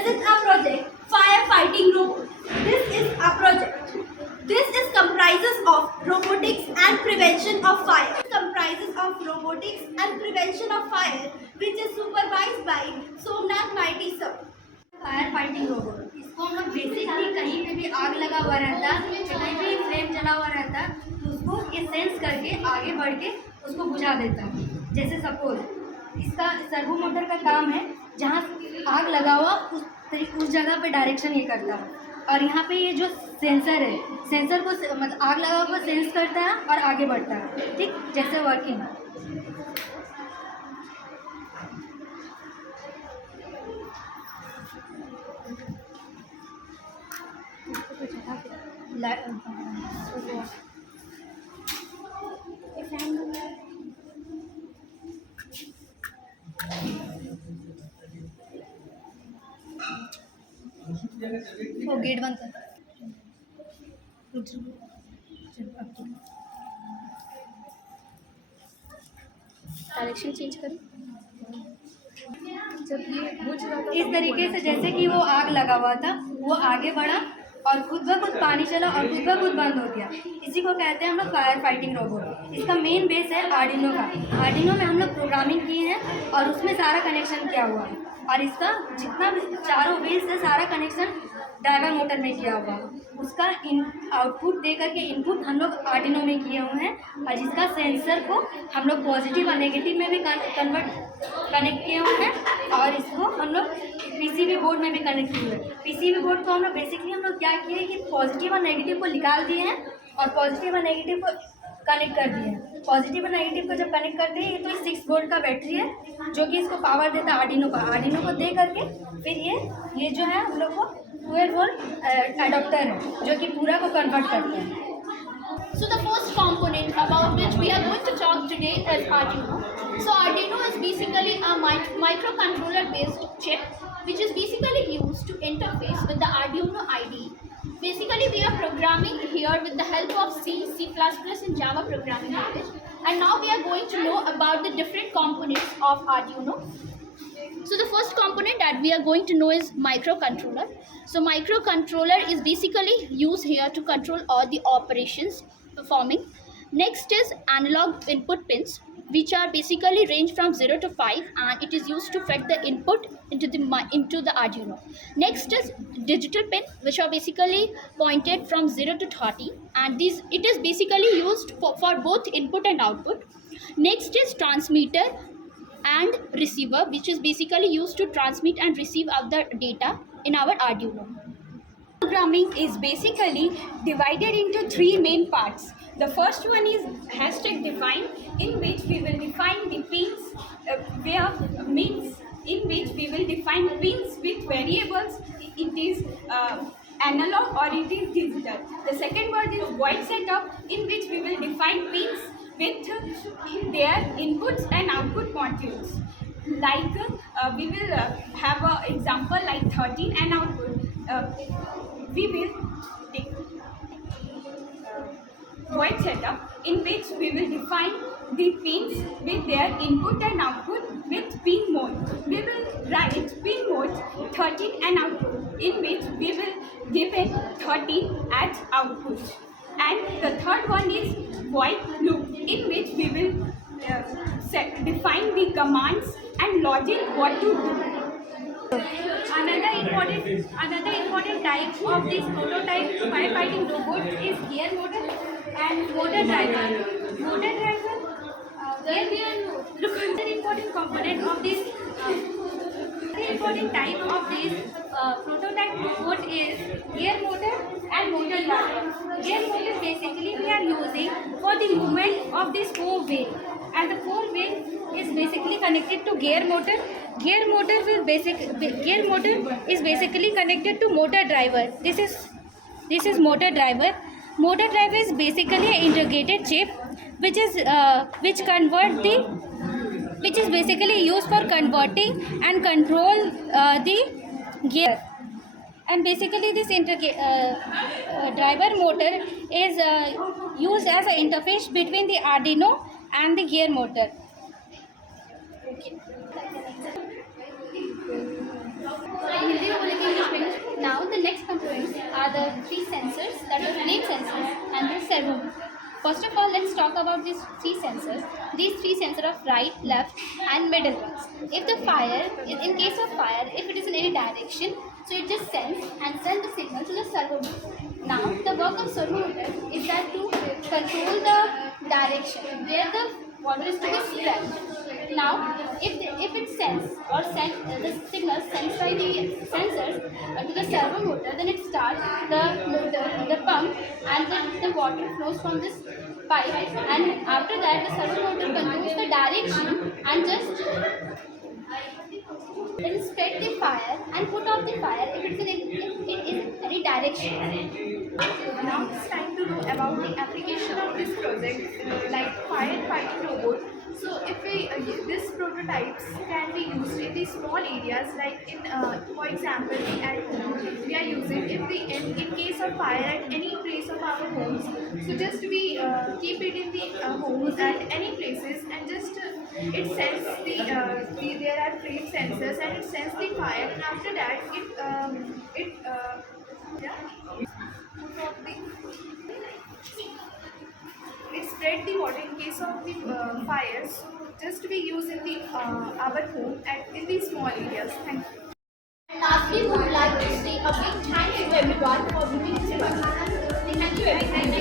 Visit our project, Firefighting Robot. This is our project. This is comprises of robotics and prevention of fire. Comprises of robotics and prevention of fire, which is supervised by Somnath Mighty Sir. Fire fighting robot, इसको हम लोग basically कहीं पे भी आग लगा हुआ रहता, कहीं भी फ्लेम जला हुआ रहता, तो उसको ये सेंस करके आगे बढ़ के उसको बुझा देता है। जैसे सपोज इसका सर्वो मोटर का काम है, जहाँ आग लगा हुआ उस जगह पे डायरेक्शन ये करता है, और यहाँ पे ये जो सेंसर है, सेंसर को मतलब आग लगा हुआ सेंस करता है और आगे बढ़ता है। ठीक, जैसे वर्किंग वो गेट बंद कर, डायरेक्शन चेंज करें। जब ये इस तरीके से, जैसे कि वो आग लगा हुआ था, वो आगे बढ़ा और खुद ब खुद पानी चला और खुद ब खुद बंद हो गया। इसी को कहते हैं हम लोग फायर फाइटिंग रोबोट। इसका मेन बेस है आर्डिनो का। आर्डिनो में हम लोग प्रोग्रामिंग किए हैं और उसमें सारा कनेक्शन किया हुआ है, और इसका जितना भी चारों व्हील्स है सारा कनेक्शन ड्राइवर मोटर में किया हुआ है। उसका आउटपुट दे करके इनपुट हम लोग आर्डिनो में किए हुए हैं, और जिसका सेंसर को हम लोग पॉजिटिव और नेगेटिव में भी कनेक्ट किए हुए हैं, और इसको हम लोग पीसीबी बोर्ड में भी कनेक्ट किए हुए हैं। पीसीबी बोर्ड को हम लोग बेसिकली हम लोग क्या किए कि पॉजिटिव और नेगेटिव को निकाल दिए हैं और पॉजिटिव और नेगेटिव को कनेक्ट कर दिए हैं। पॉजिटिव और नेगेटिव को जब कनेक्ट करते हैं, ये तो 6 वोल्ट का बैटरी है जो कि इसको पावर देता है आर्डिनो का। आर्डिनो को दे करके फिर ये जो है हम लोग को 12 वोल्ट एडाप्टर है जो कि पूरा को कन्वर्ट करता है। So the first component about which we are going to talk today is Arduino. So Arduino is basically a microcontroller based chip which is basically used to interface with the Arduino IDE. Basically we are programming here with the help of C, C++ and Java programming language, and now we are going to know about the different components of Arduino. So the first component that we are going to know is microcontroller. So microcontroller is basically used here to control all the operations performing. Next is analog input pins, which are basically range from 0 to 5, and it is used to fed the input into the Arduino. Next is digital pin, which are basically pointed from 0 to 30, and it is basically used for both input and output. Next is transmitter and receiver, which is basically used to transmit and receive out the data in our Arduino. Programming is basically divided into 3 main parts. The first one is hashtag define, in which we will define the pins in which we will define pins with variables. It is analog or it is digital. The second word is void setup, in which we will define pins with their inputs and output modules. Like we will have an example like 13 and output. We will take void setup, in which we will define the pins with their input and output with pin mode. We will write pin modes 13 and output, in which we will give it 13 as output. And the third one is void loop, in which we will define the commands and logic what to do. Another important type of this prototype firefighting robot is gear motor and motor driver. Motor driver, another important component of this. The important type of this prototype robot is gear motor and motor driver. Gear motor basically we are using for the movement of this 4 wheel, and the 4 wheel is basically connected to gear motor. Gear motor is basically connected to motor driver. This is motor driver. Motor driver is basically an integrated chip which is basically used for converting and control the gear. And basically this driver motor is used as an interface between the Arduino and the gear motor. Okay. Now the next components are the three sensors, that is flame sensors and the servometer. First of all, let's talk about these three sensors. These three sensors are right, left and middle ones. If the fire, in case of fire, if it is in any direction, so it just sends and sends the signal to the servometer. Now the work of servometer is that to control the direction where the water is to be spread. Now, if it sends or the signal sent by the sensors to the servo motor, then it starts the motor, the pump, and then the water flows from this pipe. And after that, the servo motor controls the direction and just then spread the fire and put out the fire if it is in any direction. Now it's time to know about the application of this project, like firefighting robot. So if this prototypes can be used in the small areas, like in for example at home we are using, if in case of fire at any place of our homes, so just we keep it in the homes at any places, and just it sends there are flame sensors and it sends the fire, and after that it spread the water in case of the fire. So just we use in the our home and in the small areas. Thank you. And lastly, we would like to say a big thank you everyone for viewing this program. Thank you everyone.